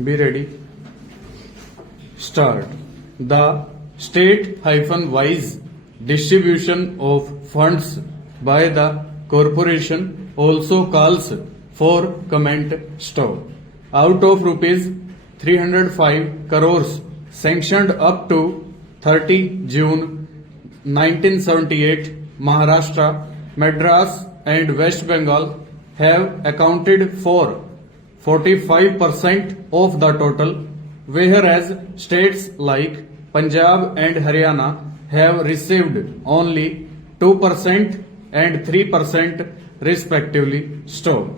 Be ready. Start. The state-wise distribution of funds by the corporation also calls for comment stop. Out of rupees 305 crores sanctioned up to 30 June 1978, Maharashtra, Madras and West Bengal have accounted for 45% of the total, whereas states like Punjab and Haryana have received only 2% and 3% respectively. Stop.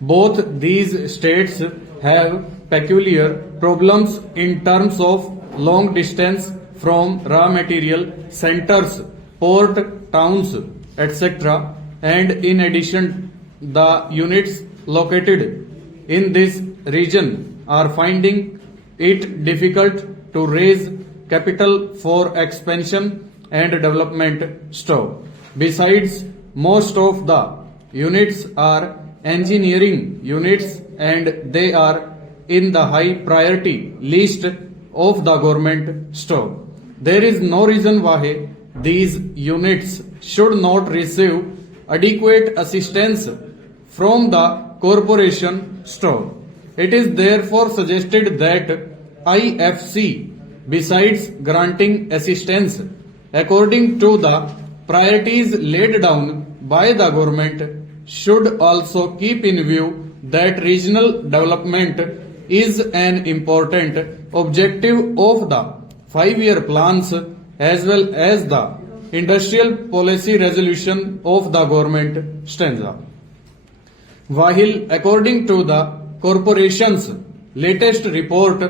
Both these states have peculiar problems in terms of long distance from raw material centers, port towns, etc. And in addition, the units located in this region are finding it difficult to raise capital for expansion and development. Stop. Besides, most of the units are engineering units and they are in the high priority list of the government. Stop. There is no reason why these units should not receive adequate assistance from the corporation. Stop. It is therefore suggested that IFC, besides granting assistance according to the priorities laid down by the government, should also keep in view that regional development is an important objective of the 5-year plans as well as the industrial policy resolution of the government. Stanza. While according to the corporation's latest report,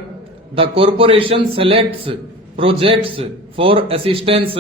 the corporation selects projects for assistance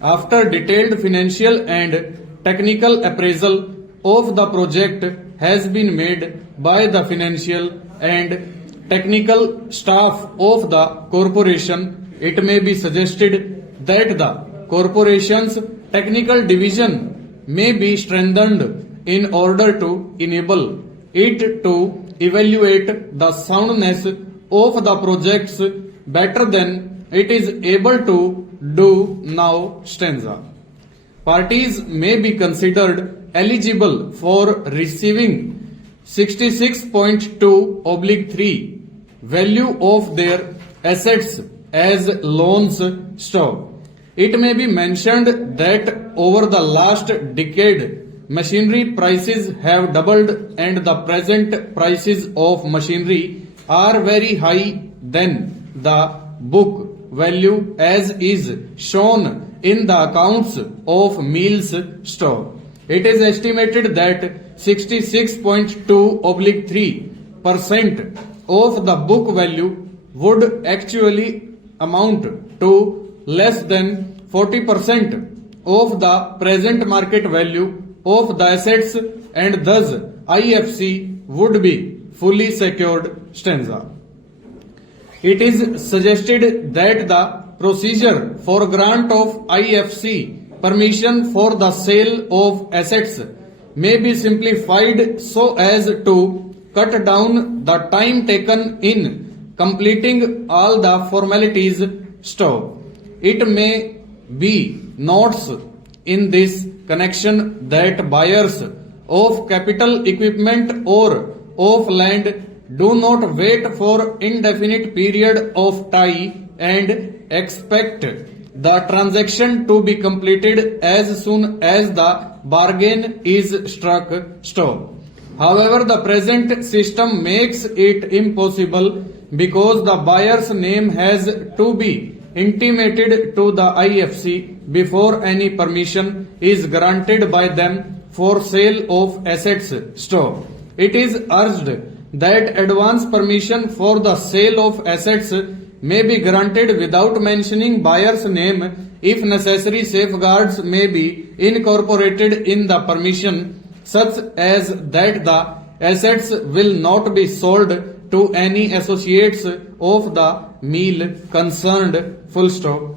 after detailed financial and technical appraisal of the project has been made by the financial and technical staff of the corporation. It may be suggested that the corporation's technical division may be strengthened in order to enable it to evaluate the soundness of the projects better than it is able to do now. Stanza. Parties may be considered eligible for receiving 66.2/3 value of their assets as loans. Stop. It may be mentioned that over the last decade, machinery prices have doubled and the present prices of machinery are very high than the book value as is shown in the accounts of mills. Stop. It is estimated that 66.2/3% of the book value would actually amount to less than 40% of the present market value of the assets, and thus IFC would be fully secured. Stanza. It is suggested that the procedure for grant of IFC permission for the sale of assets may be simplified so as to cut down the time taken in completing all the formalities. Stop. It may be notes in this connection that buyers of capital equipment or of land do not wait for indefinite period of time and expect the transaction to be completed as soon as the bargain is struck. Stop. However, the present system makes it impossible because the buyer's name has to be intimated to the IFC before any permission is granted by them for sale of assets. Stop. It is urged that advance permission for the sale of assets may be granted without mentioning buyer's name if necessary safeguards may be incorporated in the permission, such as that the assets will not be sold to any associates of the mill concerned. Full stop.